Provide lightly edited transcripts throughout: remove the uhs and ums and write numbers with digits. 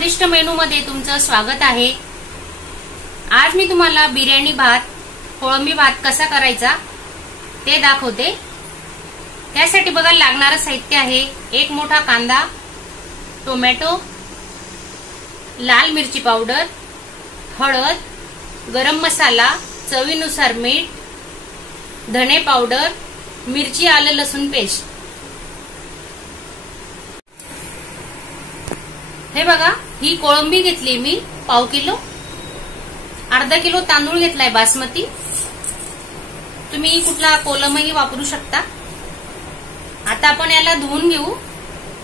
स्वादिष्ट मेनू मध्ये तुमचं स्वागत आहे। आज मी तुम्हाला बिर्याणी भात, कोळंबी भात कसा करायचा ते दाखवते। त्यासाठी बघा लागणारं साहित्य आहे, एक मोठा कांदा, टोमॅटो, लाल मिरची पावडर, हळद, गरम मसाला, चवीनुसार मीठ, धने पावडर, मिरची आलं लसूण पेस्ट। हे बघा, ही कोळंबी घेतली मी पाव किलो, अर्धा किलो तांदूळ घेतलाय बासमती, तुम्ही कुठला कोलमही वापरू शकता। आता आपण याला धुवून घेऊ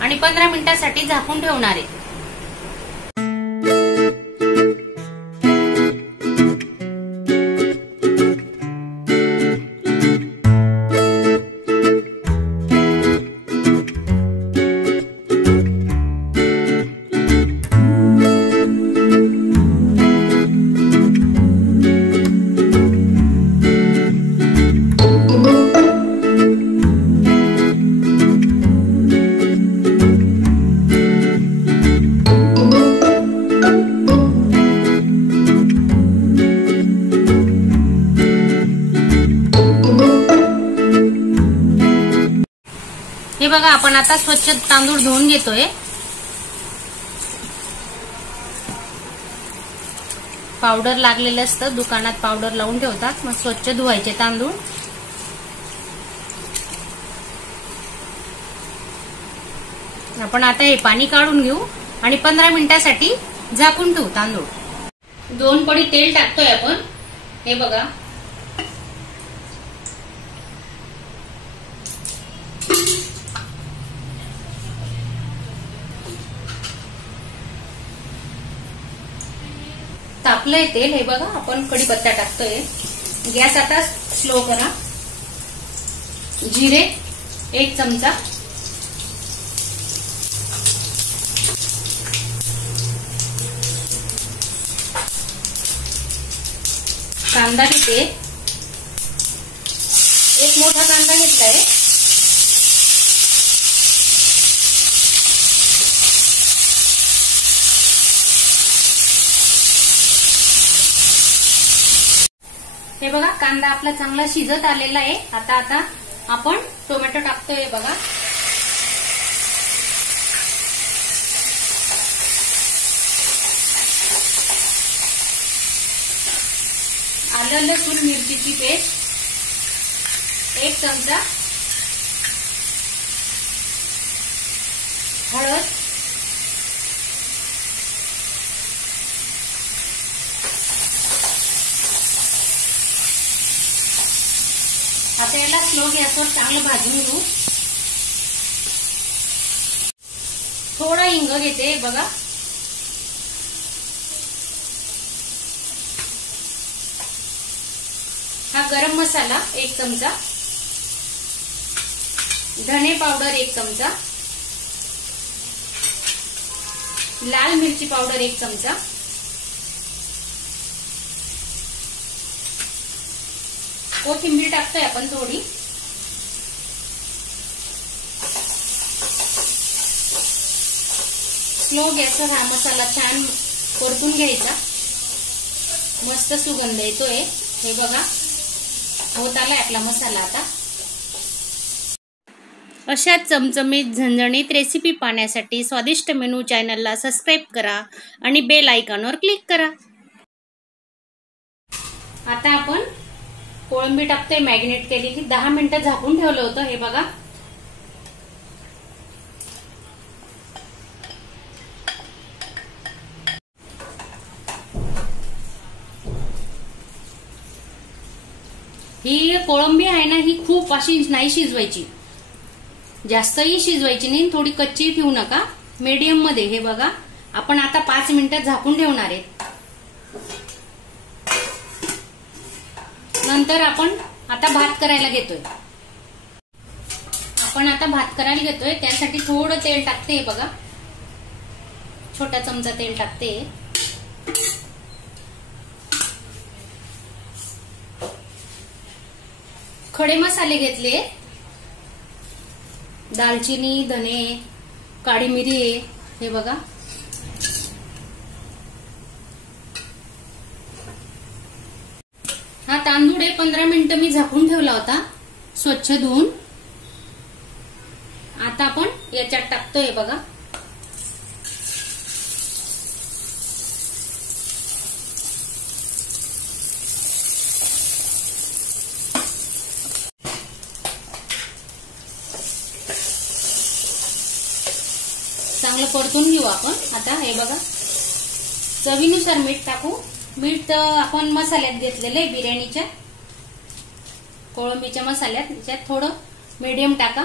आणि 15 मिनिटांसाठी झाकून ठेवणार आहे। हे बघा, आपण आता स्वच्छ तांदूळ धुवून घेतोय। पावडर लागलेलं असतं, दुकानात पावडर लावून ठेवतात, मग स्वच्छ धुवायचे तांदूळ। आपण आता हे पाणी काढून घेऊ आणि 15 मिनिटांसाठी झाकून ठेवू तांदूळ। 2 पडी तेल टाकतोय आपण। हे बघा, तापलंय तेल। हे बघा, आपण कढीपत्ता टाकतोय। गॅस आता स्लो करा। जिरे 1 चमचा, कांदा घेते, एक मोठा कांदा घेतलाय। हे बघा, कांदा आपला चांगला शिजत आलेला आहे। आता आपण टोमॅटो टाकतोय। बघा, आलं लसूण मिरचीची पेस्ट 1 चमचा, हळद, आता याला स्लो गॅसवर चांगलं भाजून घेऊ। थोडा हिंग घेते। बघा, हा गरम मसाला 1 चमचा, धने पावडर 1 चमचा, लाल मिरची पावडर 1 चमचा, कोथिंबीर टाकतोय आपण थोडी, स्लो गॅसवर हा मसाला छान परतून घ्यायचा। मस्त सुगंध येतोय। हे बघा, होत आलाय आपला मसाला। आता अशा चमचमीत झणझणीत रेसिपी पाहण्यासाठी स्वादिष्ट मेनू चॅनलला सबस्क्राईब करा आणि बेल आयकॉनवर क्लिक करा। आता आपण कोळंबी टाकतोय, मॅरिनेट केलेली, 10 मिनिटं झाकून ठेवलं होतं। हे बघा, ही कोळंबी आहे ना, ही खूप अशी नाही शिजवायची, जास्तही शिजवायची नाही, थोडी कच्ची ठेवू नका, मीडियम मध्ये। हे बघा, आपण आता 5 मिनिटं झाकून ठेवणार आहे। नंतर आपण आता भात करायला घेतोय। त्यासाठी थोडं तेल टाकते। बघा, छोटा चमचा तेल टाकते। खडे मसाले घेतले, दालचिनी, धने, काळी मिरी, हे बघा, तांदूळ 15 मिनिटं मी झाकून ठेवला होता स्वच्छ धुवून. आता आपण याच्यात टाकतोय बघा. चांगलं परतून घेऊ आपण. आता हे बघा, चवीनुसार मीठ टाकू. मीठ आपण मसाल्यात घेतलेले बिर्याणीच्या कोळंबीच्या मसाल्यात, त्याच्यात थोडं मीडियम टाका.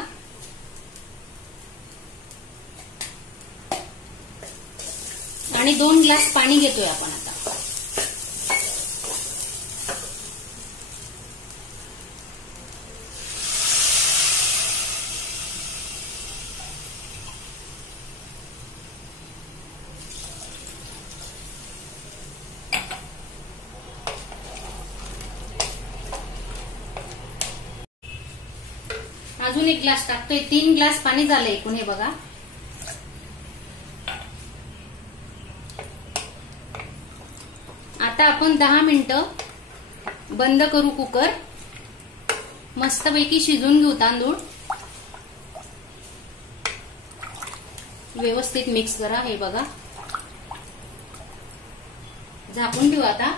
आणि 2 ग्लास पाणी घेतोय आपण आता. अजून 1 ग्लास टाकतोय. 3 ग्लास पाणी झालं एकूण. हे बघा, आता आपण 10 मिनिटं बंद करू कुकर. मस्तपैकी शिजून घेऊ तांदूळ. व्यवस्थित मिक्स करा. हे बघा, झाकून ठेवू आता.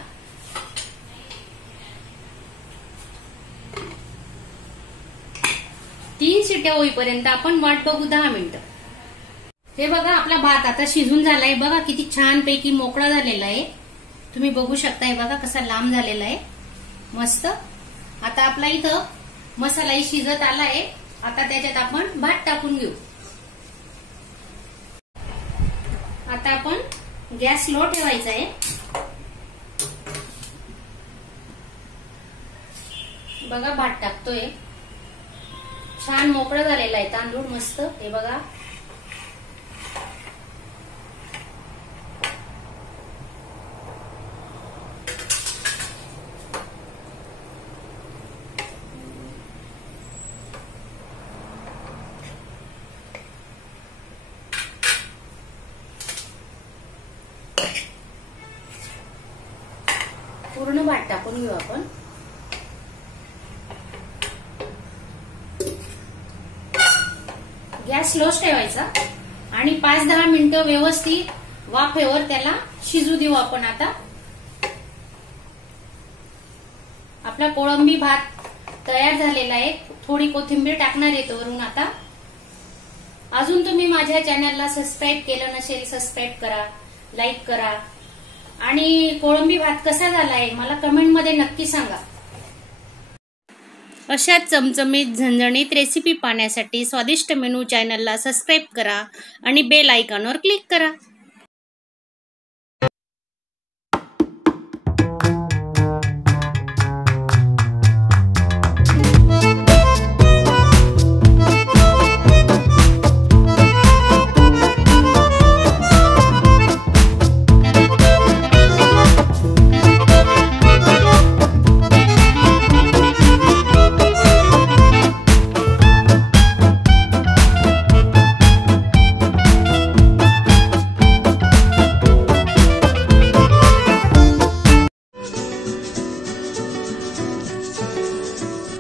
तीन शिट्या होईपर्यंत आपण वाट बघू 10 मिनिटं. हे बघा, आपला भात आता शिजून झालाय. बघा किती छान पैकी मोकळा झालेला आहे. तुम्ही बघू शकता. हे बघा कसा लांब झालेला आहे, मस्त. आता आपला इथं मसालाही शिजत आलाय. आता त्याच्यात आपण भात टाकून घेऊ. आता आपण गॅस लो ठेवायचा आहे. बघा, भात टाकतोय. छान मोकळं झालेला आहे तांदूळ, मस्त. हे बघा, पूर्ण भात टाकून घेऊ आपण. गॅस स्लोच ठेवायचा आणि 5-10 मिनिटं व्यवस्थित वाफेवर त्याला शिजू देऊ आपण. आता आपला कोळंबी भात तयार झालेला आहे. थोडी कोथिंबीर टाकणार येतो वरून आता. अजून तुम्ही माझ्या चॅनलला सबस्क्राईब केलं नसेल, सबस्क्राईब करा, लाईक करा. आणि कोळंबी भात कसा झालाय मला कमेंटमध्ये नक्की सांगा. अशा चमचमीत झणझणीत रेसिपी पाहण्यासाठी स्वादिष्ट मेनू चॅनलला सबस्क्राईब करा आणि बेल आयकॉनवर क्लिक करा.